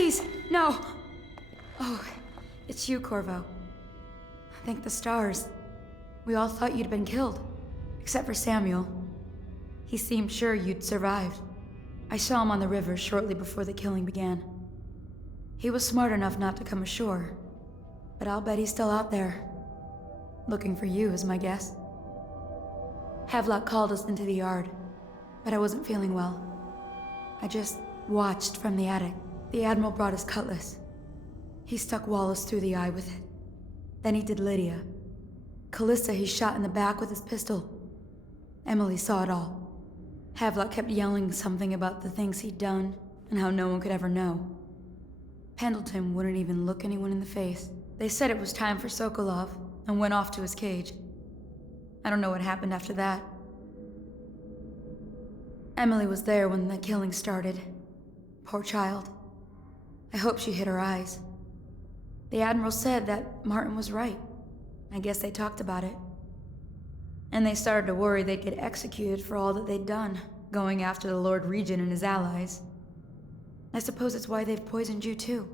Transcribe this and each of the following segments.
Please, no. Oh, it's you, Corvo. Thank the stars. We all thought you'd been killed, except for Samuel. He seemed sure you'd survived. I saw him on the river shortly before the killing began. He was smart enough not to come ashore, but I'll bet he's still out there. Looking for you is my guess. Havelock called us into the yard, but I wasn't feeling well. I just watched from the attic. The Admiral brought his cutlass. He stuck Wallace through the eye with it. Then he did Lydia. Callista he shot in the back with his pistol. Emily saw it all. Havelock kept yelling something about the things he'd done and how no one could ever know. Pendleton wouldn't even look anyone in the face. They said it was time for Sokolov and went off to his cage. I don't know what happened after that. Emily was there when the killing started. Poor child. I hope she hid her eyes. The Admiral said that Martin was right. I guess they talked about it. And they started to worry they'd get executed for all that they'd done, going after the Lord Regent and his allies. I suppose it's why they've poisoned you too.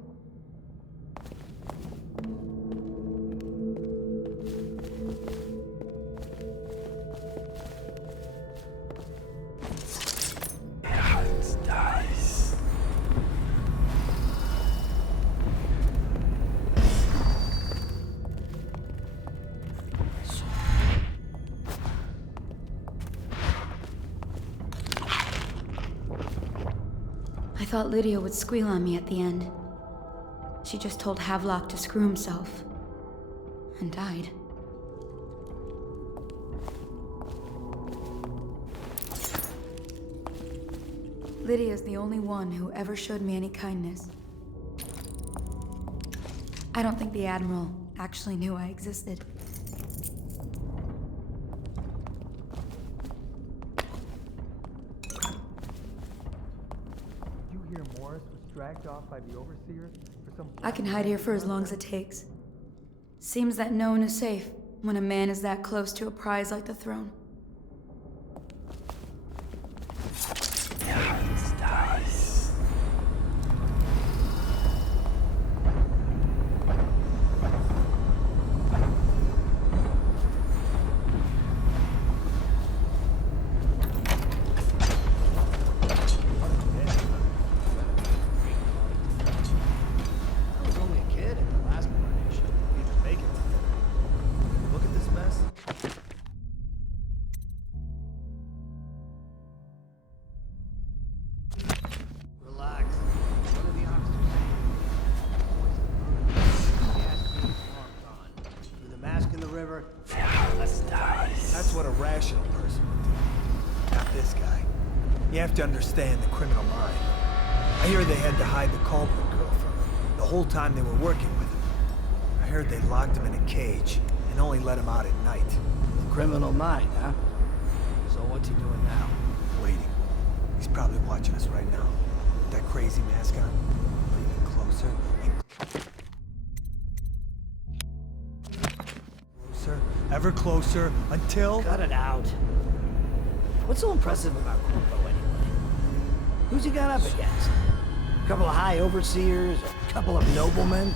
I thought Lydia would squeal on me at the end. She just told Havelock to screw himself. And died. Lydia's the only one who ever showed me any kindness. I don't think the Admiral actually knew I existed. Dragged off by the overseers for some... I can hide here for as long as it takes. Seems that no one is safe when a man is that close to a prize like the throne. That's what a rational person would do. Not this guy. You have to understand the criminal mind. I hear they had to hide the culprit girl from him the whole time they were working with him. I heard they locked him in a cage and only let him out at night. The criminal mind, huh? So what's he doing now? Waiting. He's probably watching us right now. With that crazy mask on. Bringing closer and closer, ever closer, until... Cut it out. What's so impressive about Corvo anyway? Who's he got up against? A couple of high overseers? A couple of noblemen?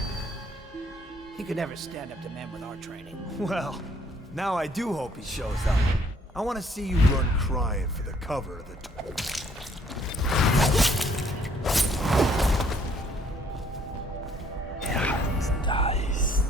He could never stand up to men with our training. Well, now I do hope he shows up. I want to see you run crying for the cover of the... Nice.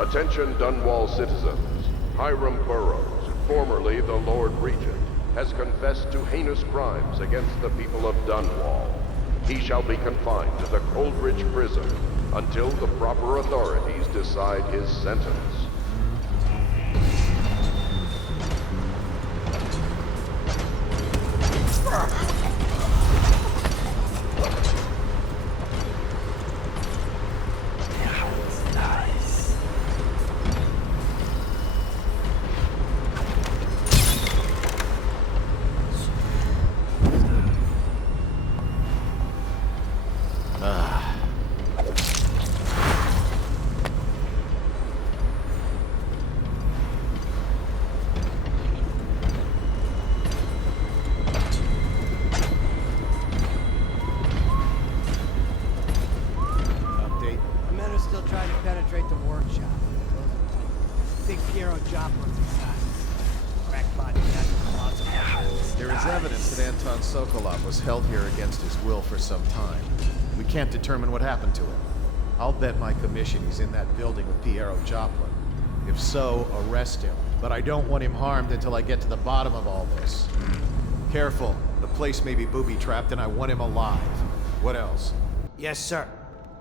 Attention Dunwall citizens. Hiram Burroughs, formerly the Lord Regent, has confessed to heinous crimes against the people of Dunwall. He shall be confined to the Coldridge prison until the proper authorities decide his sentence. There's evidence that Anton Sokolov was held here against his will for some time. We can't determine what happened to him. I'll bet my commission he's in that building with Piero Joplin. If so, arrest him. But I don't want him harmed until I get to the bottom of all this. Careful. The place may be booby-trapped and I want him alive. What else? Yes, sir.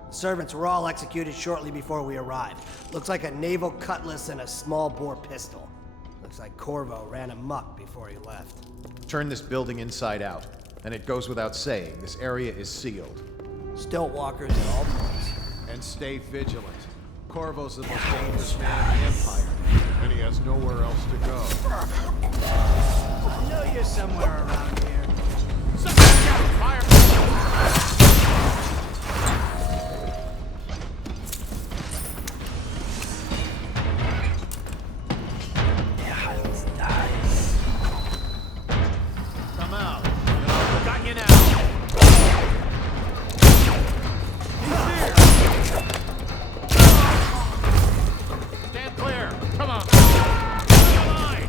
Servants were all executed shortly before we arrived. Looks like a naval cutlass and a small-bore pistol. Looks like Corvo ran amok before he left. Turn this building inside out. And it goes without saying, this area is sealed. Stilt walkers at all points. And stay vigilant. Corvo's the most dangerous man in the Empire, and he has nowhere else to go. I know you're somewhere around here. Fire! Come out. No, got you now. Stand clear. Come on. Line.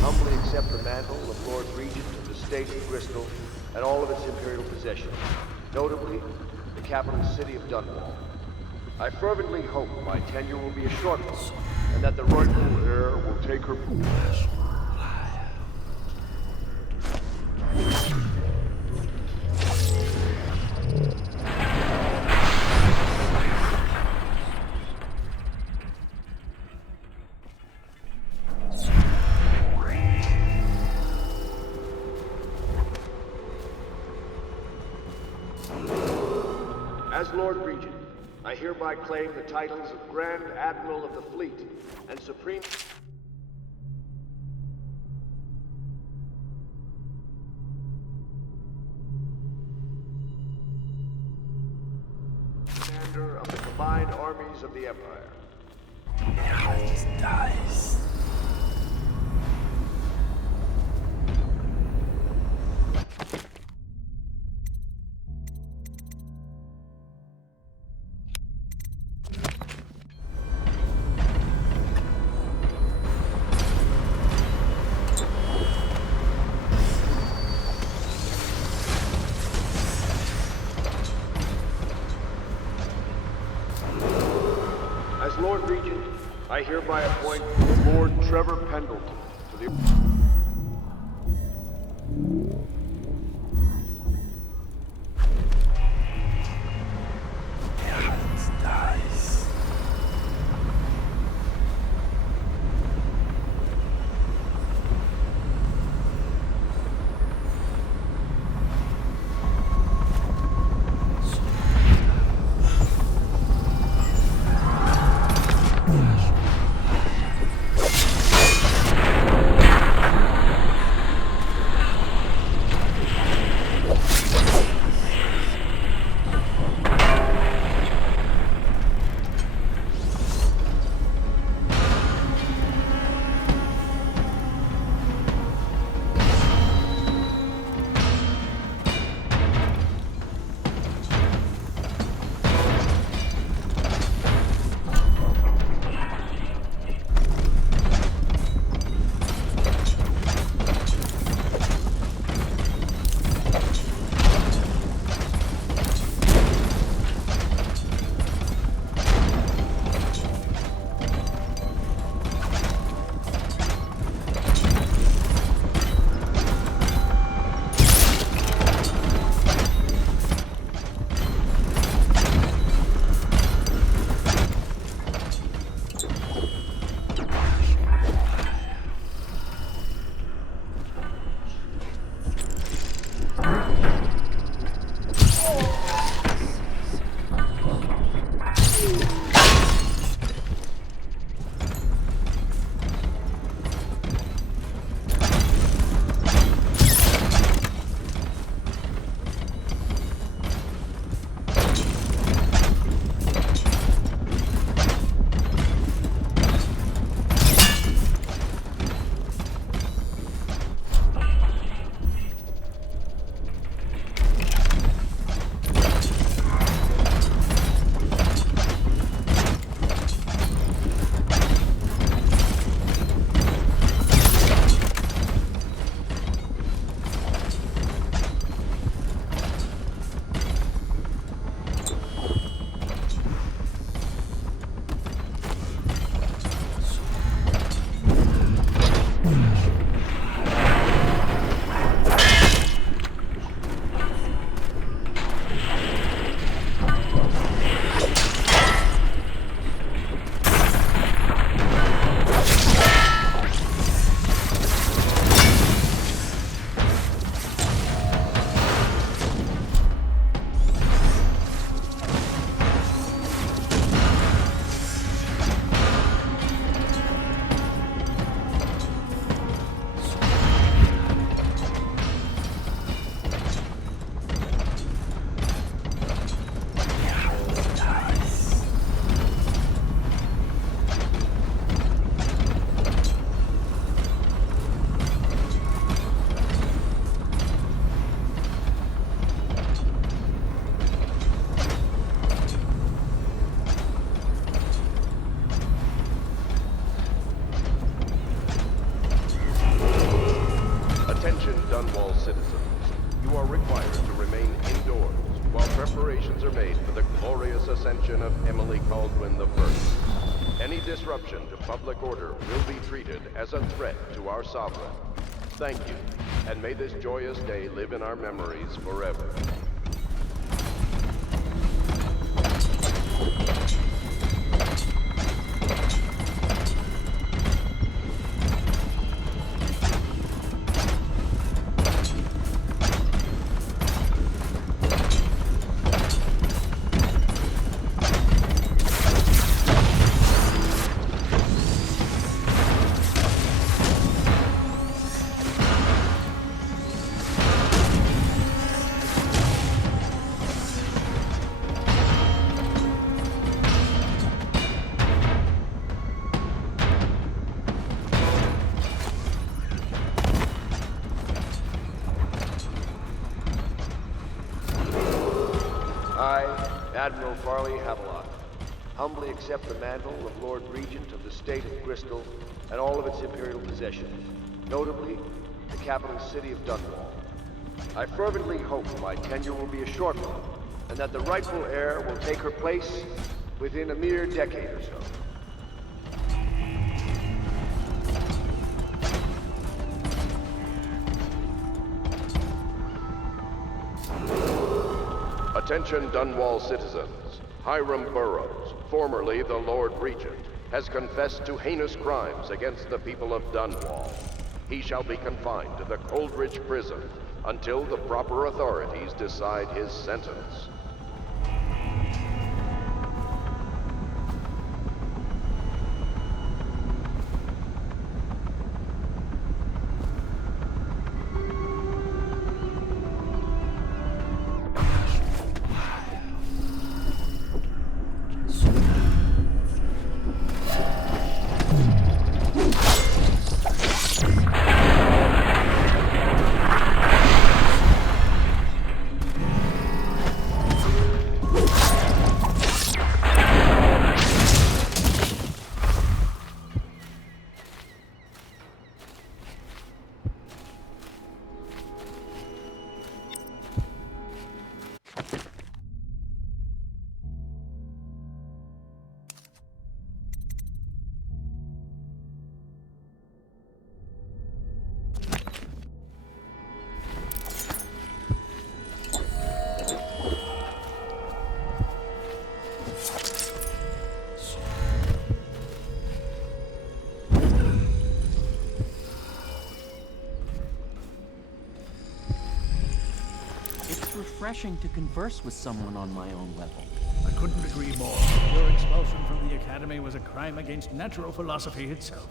Humbly accept the mantle of Lord Regent of the State of Bristol and all of its imperial possessions, notably the capital city of Dunwall. I fervently hope my tenure will be a short one, and that the rightful heir will take her place. As Lord Regent, I hereby claim the titles of Grand Admiral of the Fleet and Supreme Commander of the combined armies of the Empire. Dies. As Lord Regent, I hereby appoint Lord Trevor Pendleton to the... Dies. preparations are made for the glorious ascension of Emily Caldwin I. Any disruption to public order will be treated as a threat to our sovereign. Thank you, and may this joyous day live in our memories forever. Admiral Farley Havelock, humbly accept the mantle of Lord Regent of the State of Bristol and all of its imperial possessions, notably the capital city of Dunwall. I fervently hope my tenure will be a short one, and that the rightful heir will take her place within a mere decade or so. Attention Dunwall citizens. Hiram Burroughs, formerly the Lord Regent, has confessed to heinous crimes against the people of Dunwall. He shall be confined to the Coldridge prison until the proper authorities decide his sentence. Refreshing to converse with someone on my own level. I couldn't agree more. Your expulsion from the Academy was a crime against natural philosophy itself.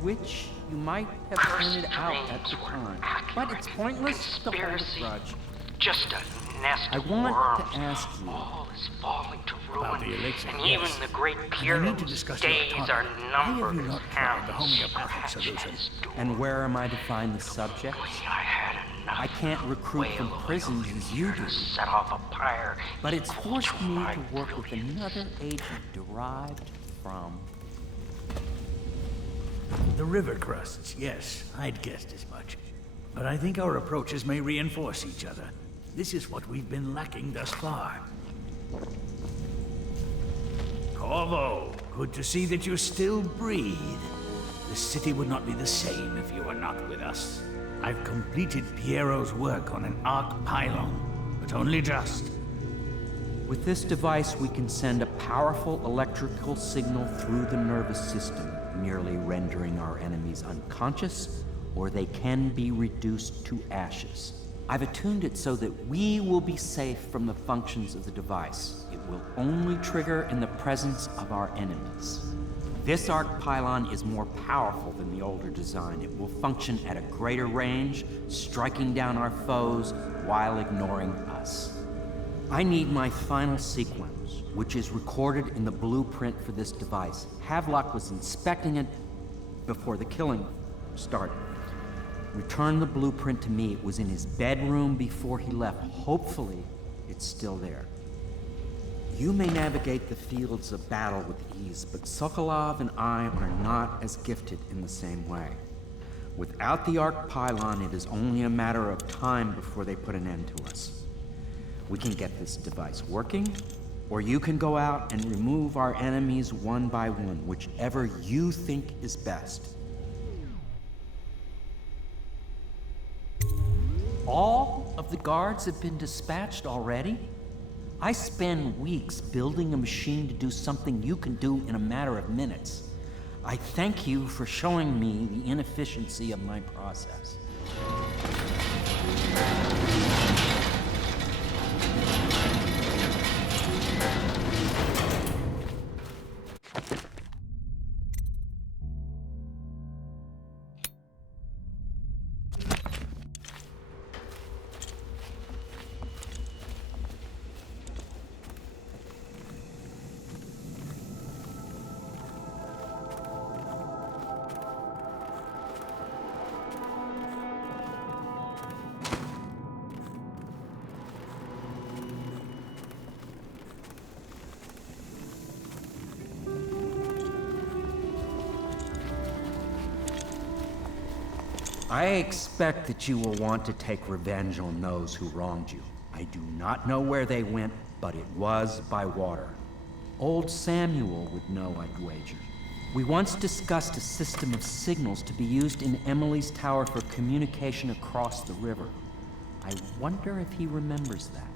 Which you might have pointed out at the time. But it's pointless to hold a grudge. Just a nest I of want worms. to ask you. All is falling to About ruin, the elixir, and yes. even the great And I Purr's need to discuss your days autonomy. are Why have numbered. you not tried the homeopathic solution? And where am I to find the subjects? I had enough. I can't recruit from prisons as you do. Set off a pyre. But it's forced me to work with another agent derived from... The river crusts, yes, I'd guessed as much. But I think our approaches may reinforce each other. This is what we've been lacking thus far. Corvo, good to see that you still breathe. The city would not be the same if you were not with us. I've completed Piero's work on an arc pylon, but only just. With this device, we can send a powerful electrical signal through the nervous system, merely rendering our enemies unconscious, or they can be reduced to ashes. I've attuned it so that we will be safe from the functions of the device. It will only trigger in the presence of our enemies. This arc pylon is more powerful than the older design. It will function at a greater range, striking down our foes while ignoring us. I need my final sequence, which is recorded in the blueprint for this device. Havelock was inspecting it before the killing started. Return the blueprint to me. It was in his bedroom before he left. Hopefully, it's still there. You may navigate the fields of battle with ease, but Sokolov and I are not as gifted in the same way. Without the arc pylon, it is only a matter of time before they put an end to us. We can get this device working, or you can go out and remove our enemies one by one, whichever you think is best. All of the guards have been dispatched already? I spend weeks building a machine to do something you can do in a matter of minutes. I thank you for showing me the inefficiency of my process. I expect that you will want to take revenge on those who wronged you. I do not know where they went, but it was by water. Old Samuel would know, I'd wager. We once discussed a system of signals to be used in Emily's tower for communication across the river. I wonder if he remembers that.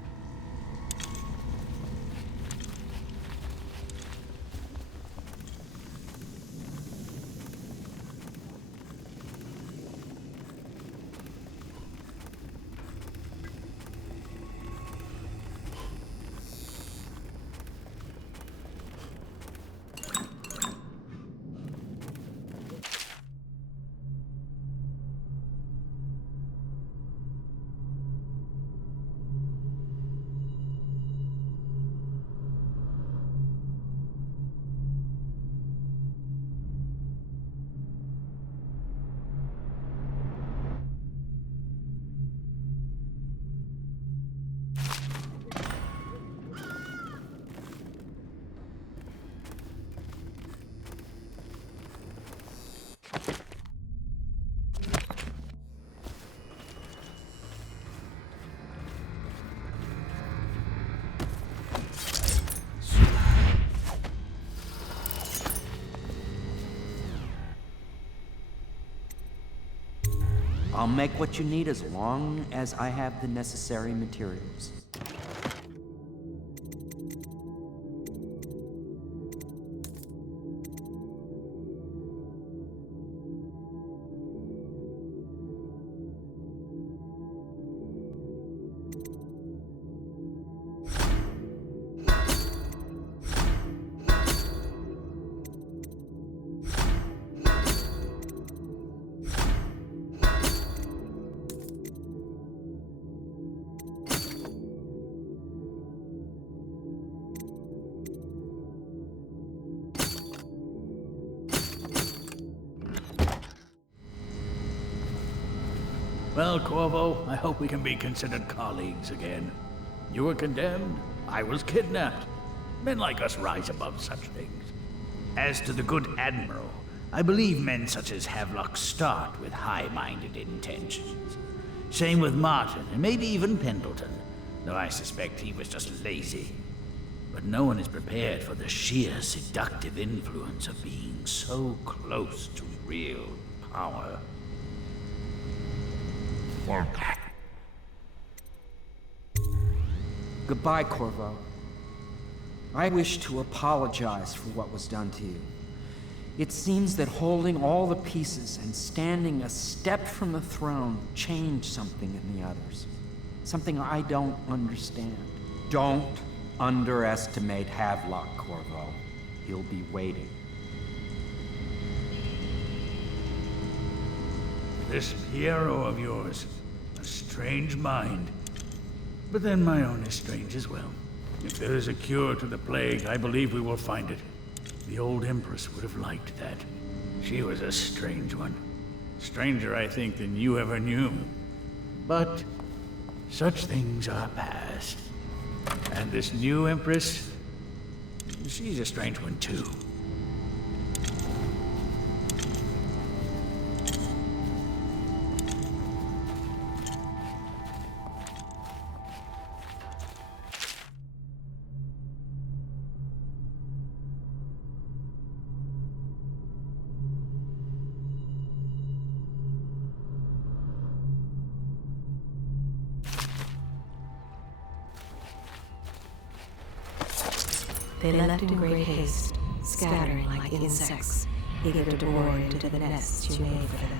I'll make what you need as long as I have the necessary materials. Well, Corvo, I hope we can be considered colleagues again. You were condemned, I was kidnapped. Men like us rise above such things. As to the good Admiral, I believe men such as Havelock start with high-minded intentions. Same with Martin, and maybe even Pendleton, though I suspect he was just lazy. But no one is prepared for the sheer seductive influence of being so close to real power. Goodbye, Corvo. I wish to apologize for what was done to you. It seems that holding all the pieces and standing a step from the throne changed something in the others. Something I don't understand. Don't underestimate Havelock, Corvo. He'll be waiting. This Piero of yours, a strange mind. But then my own is strange as well. If there is a cure to the plague, I believe we will find it. The old Empress would have liked that. She was a strange one. Stranger, I think, than you ever knew. But such things are past. And this new Empress, she's a strange one too. They left in great haste, scattering like insects, eager to bore into the nests you made for them.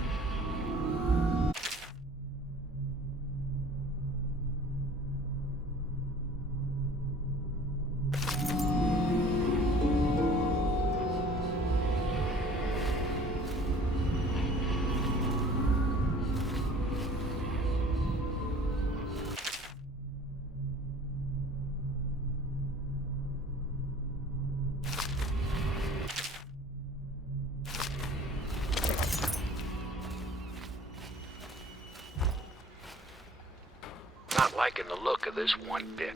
Not liking the look of this one bit.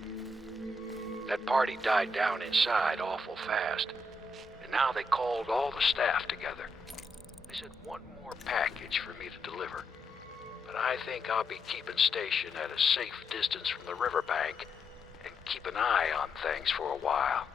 That party died down inside awful fast, and now they called all the staff together. They said one more package for me to deliver, but I think I'll be keeping station at a safe distance from the riverbank and keep an eye on things for a while.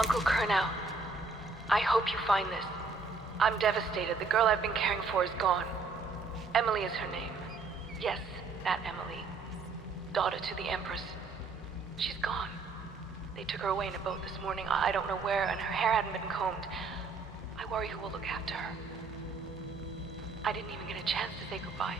Uncle Kurnow, I hope you find this. I'm devastated. The girl I've been caring for is gone. Emily is her name. Yes, that Emily. Daughter to the Empress. She's gone. They took her away in a boat this morning. I don't know where, and her hair hadn't been combed. I worry who will look after her. I didn't even get a chance to say goodbye.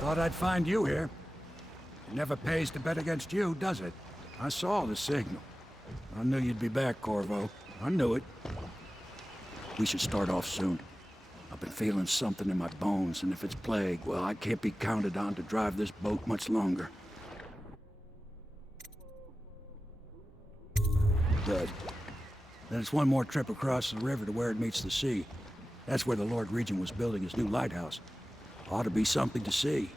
Thought I'd find you here. It never pays to bet against you, does it? I saw the signal. I knew you'd be back, Corvo. I knew it. We should start off soon. I've been feeling something in my bones, and if it's plague, well, I can't be counted on to drive this boat much longer. Good. Then it's one more trip across the river to where it meets the sea. That's where the Lord Regent was building his new lighthouse. Ought to be something to see.